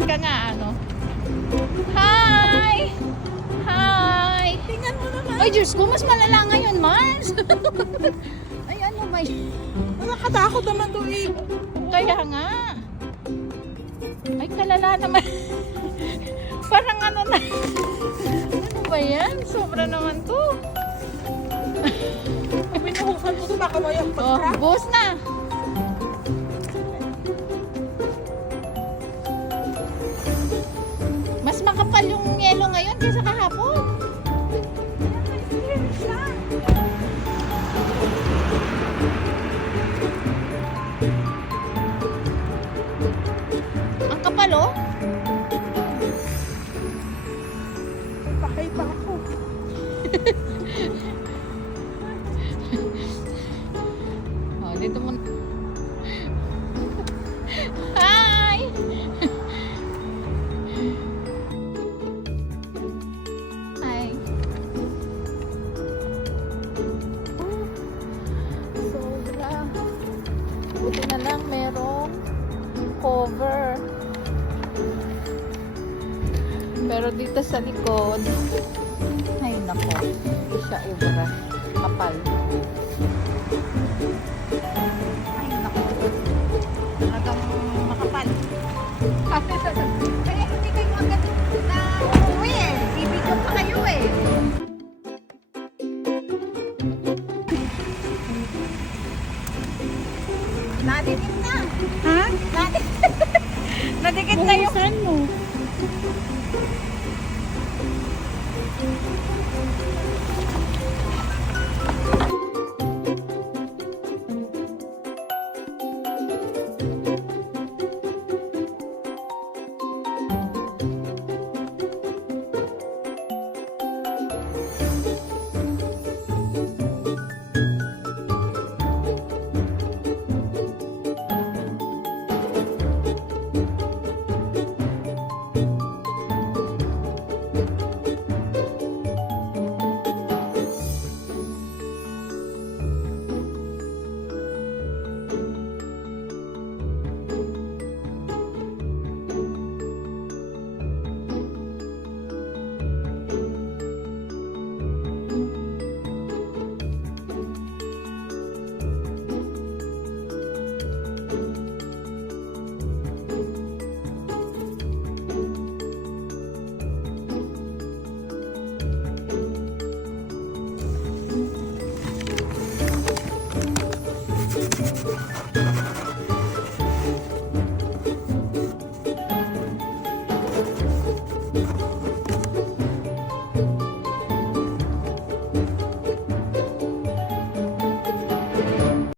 Ka nga ano. Hi! Hi! Tingnan mo naman. Ay, Diyos ko, mas malala ngayon, Mars. Ay, ano ba yun? Nakatakot naman doon eh. Kaya nga. Ay, kalala naman. Parang ano na. Ano ba yan? Sobra naman to. Binuhukan mo ito, baka mayang Oh, pagka. buhos na. Mas makapal yung yelo ngayon kaysa kahapon. Ang kapal oh. Pakay pa ako. Oh, dito mo. Hi! Hi. Sobra. Buti na lang merong cover. Pero dito sa likod, ay nako, hindi siya ubra. Kapal. Ay nako. Talagang makapal. Kaya hindi kayo agad na uuwi eh. Bibigyan pa kayo eh. Nadinig na. Ha? Nadikit na yung... Buhusan mo.